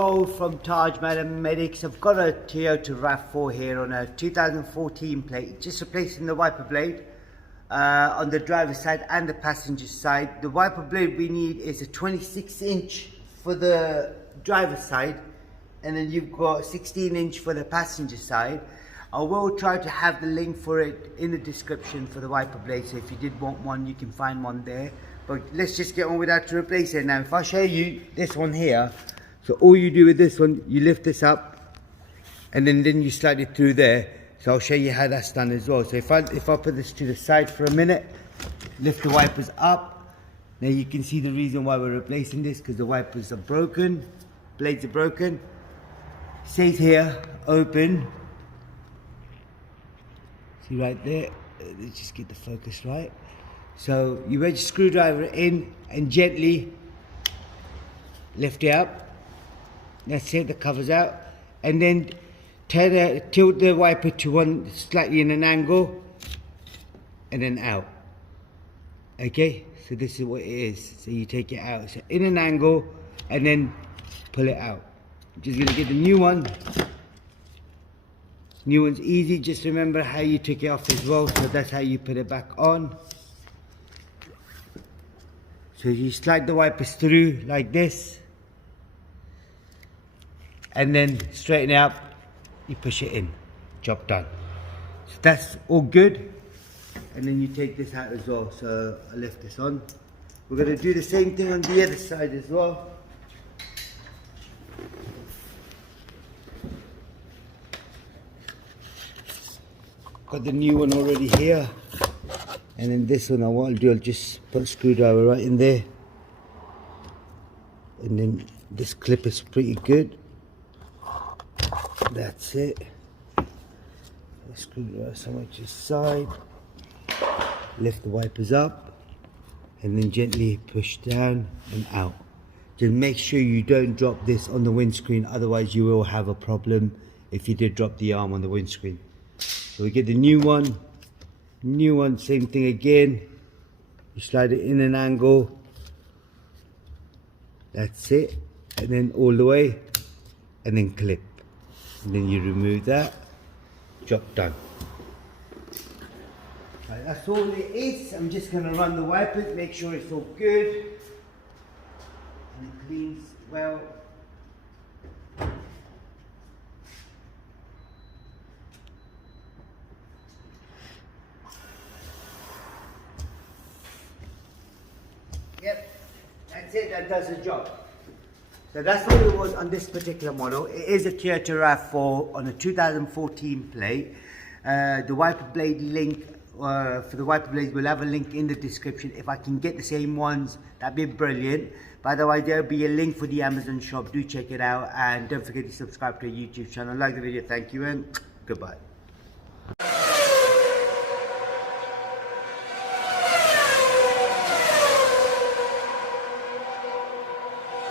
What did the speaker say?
Hello from tajmotormedics. I've got a Toyota RAV4 here on a 2014 plate, just replacing the wiper blade on the driver's side and the passenger side. The wiper blade we need is a 26-inch for the driver's side, and then you've got 16-inch for the passenger side. I will try to have the link for it in the description for the wiper blade, so if you did want one you can find one there. But let's just get on with that to replace it. Now if I show you this one here, so all you do with this one, you lift this up and then you slide it through there. So I'll show you how that's done as well. So if I put this to the side for a minute, lift the wipers up. Now you can see the reason why we're replacing this, because the wipers are broken, blades are broken. Stays here, open. See right there, let's just get the focus right. So you wedge a screwdriver in and gently lift it up. That's it, the cover's out. And then tilt the wiper to one slightly in an angle and then out. Okay, so this is what it is. So you take it out, so in an angle and then pull it out. I'm just gonna get the new one. New one's easy, just remember how you took it off as well, so that's how you put it back on. So you slide the wipers through like this, and then straighten it up, you push it in, job done. So that's all good. And then you take this out as well, so I lift this on. We're going to do the same thing on the other side as well. Got the new one already here. And then this one, what I'll do, I'll just put a screwdriver right in there. And then this clip is pretty good. That's it. Screwdriver somewhere to the side. Lift the wipers up. And then gently push down and out. Just make sure you don't drop this on the windscreen, otherwise you will have a problem if you did drop the arm on the windscreen. So we get the new one. New one, same thing again. You slide it in an angle. That's it. And then all the way. And then clip. And then you remove that. Job done. Right, that's all it is. I'm just going to run the wipers, make sure it's all good. And it cleans well. Yep, that's it, that does the job. So that's all it was on this particular model. It is a Toyota RAV4 on a 2014 plate. The wiper blade link, for the wiper blades, we'll have a link in the description. If I can get the same ones, that'd be brilliant. By the way, there'll be a link for the Amazon shop. Do check it out, and don't forget to subscribe to our YouTube channel. Like the video, thank you, and goodbye.